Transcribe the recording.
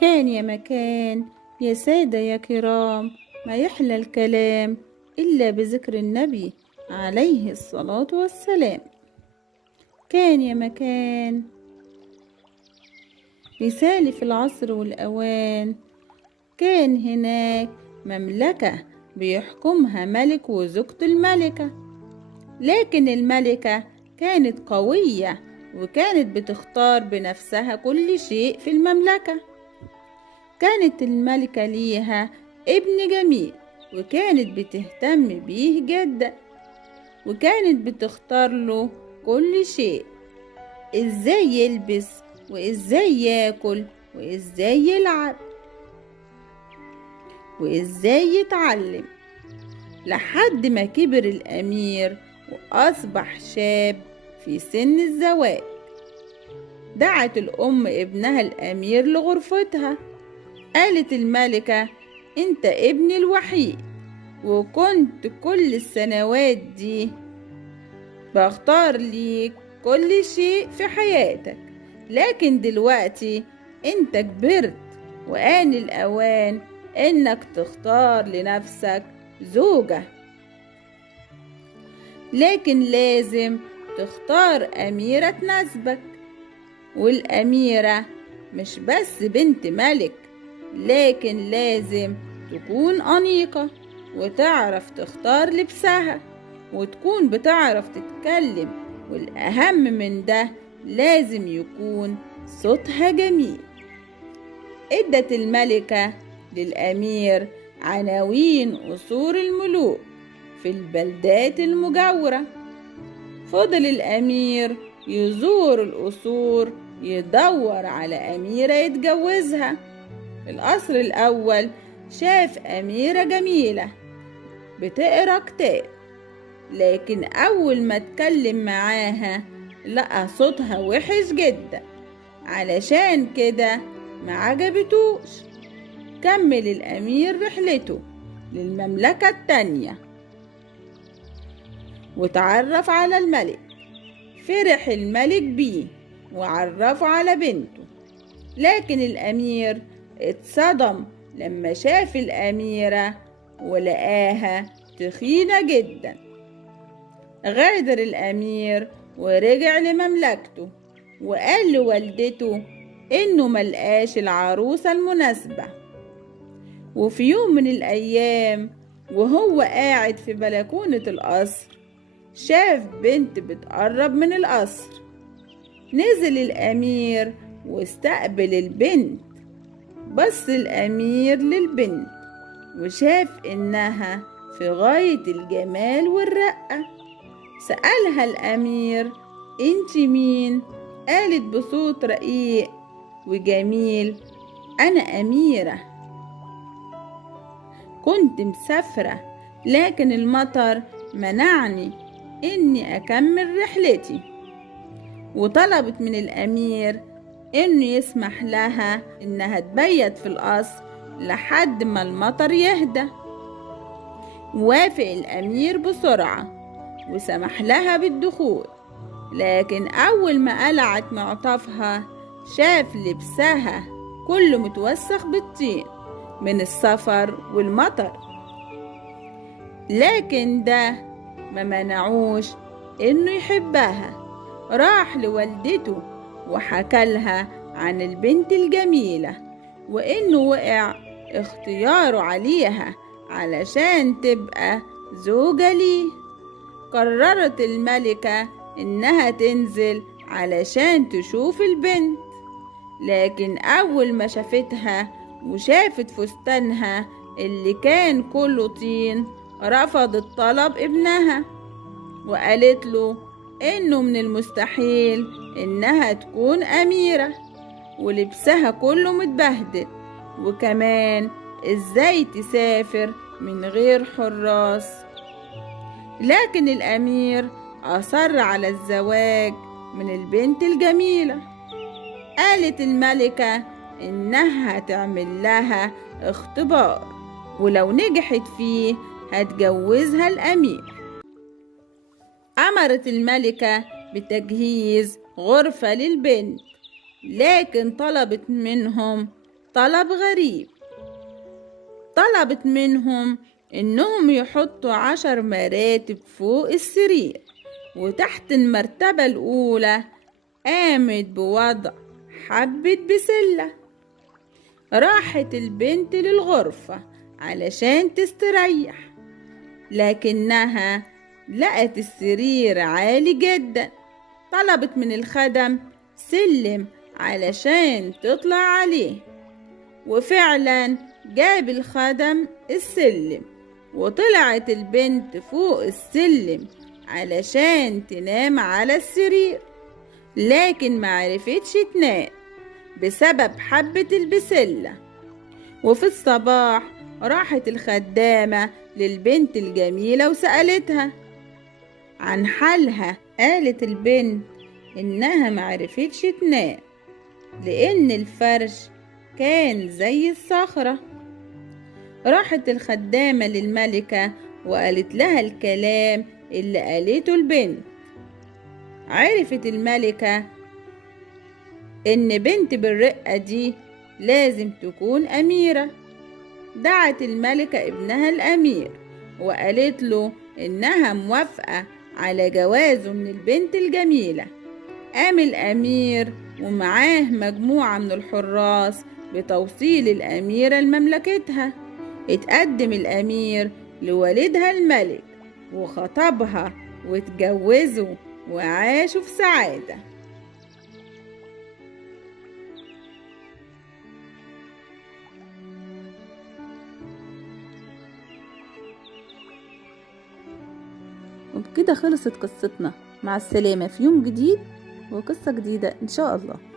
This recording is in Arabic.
كان يا مكان يا سادة يا كرام، ما يحلى الكلام إلا بذكر النبي عليه الصلاة والسلام. كان يا مكان مثالي في العصر والأوان، كان هناك مملكة بيحكمها ملك وزوجته الملكة، لكن الملكة كانت قوية وكانت بتختار بنفسها كل شيء في المملكة. كانت الملكة ليها ابن جميل وكانت بتهتم بيه جدا، وكانت بتختار له كل شيء، ازاي يلبس وازاي ياكل وازاي يلعب وازاي يتعلم، لحد ما كبر الأمير وأصبح شاب في سن الزواج. دعت الأم ابنها الأمير لغرفتها، قالت الملكة: انت ابني الوحيد، وكنت كل السنوات دي بختار ليك كل شيء في حياتك، لكن دلوقتي انت كبرت وآن الأوان انك تختار لنفسك زوجة، لكن لازم تختار أميرة تناسبك. والأميرة مش بس بنت ملك، لكن لازم تكون أنيقة وتعرف تختار لبسها وتكون بتعرف تتكلم، والأهم من ده لازم يكون صوتها جميل. ادت الملكة للأمير عناوين قصور الملوك في البلدات المجاورة. فضل الأمير يزور القصور يدور على أميرة يتجوزها. في القصر الأول شاف أميرة جميلة بتقرأ كتاب، لكن أول ما اتكلم معاها لقى صوتها وحش جدا، علشان كده ما عجبتوش. كمل الأمير رحلته للمملكة التانية وتعرف على الملك. فرح الملك بيه وعرفه على بنته، لكن الأمير اتصدم لما شاف الأميرة ولقاها تخينة جدا. غادر الأمير ورجع لمملكته وقال لوالدته إنه ملقاش العروسة المناسبة. وفي يوم من الأيام وهو قاعد في بلكونة القصر شاف بنت بتقرب من القصر. نزل الأمير واستقبل البنت. بص الأمير للبنت وشاف إنها في غاية الجمال والرقة. سألها الأمير: انت مين؟ قالت بصوت رقيق وجميل: أنا أميرة، كنت مسافرة لكن المطر منعني إني أكمل رحلتي. وطلبت من الأمير إنه يسمح لها إنها تبيت في القصر لحد ما المطر يهدى. وافق الأمير بسرعة وسمح لها بالدخول، لكن أول ما قلعت معطفها شاف لبسها كله متوسخ بالطين من السفر والمطر، لكن ده ما منعوش إنه يحبها. راح لوالدته وحكى لها عن البنت الجميلة وإنه وقع اختياره عليها علشان تبقى زوجة ليه. قررت الملكة إنها تنزل علشان تشوف البنت، لكن أول ما شافتها وشافت فستانها اللي كان كله طين رفضت طلب ابنها، وقالت له إنه من المستحيل إنها تكون أميرة ولبسها كله متبهدل، وكمان إزاي تسافر من غير حراس. لكن الأمير أصر على الزواج من البنت الجميلة. قالت الملكة إنها تعمل لها اختبار، ولو نجحت فيه هتجوزها الأمير. أمرت الملكة بتجهيز غرفة للبنت، لكن طلبت منهم طلب غريب. طلبت منهم إنهم يحطوا 10 مراتب فوق السرير، وتحت المرتبة الأولى قامت بوضع حبة بسلة. راحت البنت للغرفة علشان تستريح، لكنها لقت السرير عالي جدا. طلبت من الخدم سلم علشان تطلع عليه، وفعلا جاب الخدم السلم، وطلعت البنت فوق السلم علشان تنام على السرير، لكن معرفتش تنام بسبب حبة البسلة. وفي الصباح راحت الخدامة للبنت الجميلة وسألتها عن حالها. قالت البنت إنها معرفتش تنام لأن الفرش كان زي الصخرة. راحت الخدامة للملكة وقالت لها الكلام اللي قالته البنت. عرفت الملكة إن بنت بالرقة دي لازم تكون أميرة. دعت الملكة ابنها الأمير وقالت له إنها موافقة على جوازه من البنت الجميلة. قام الأمير ومعاه مجموعة من الحراس بتوصيل الأميرة لمملكتها. اتقدم الأمير لوالدها الملك وخطبها واتجوزوا وعاشوا في سعادة. وبكده خلصت قصتنا. مع السلامة في يوم جديد وقصة جديدة إن شاء الله.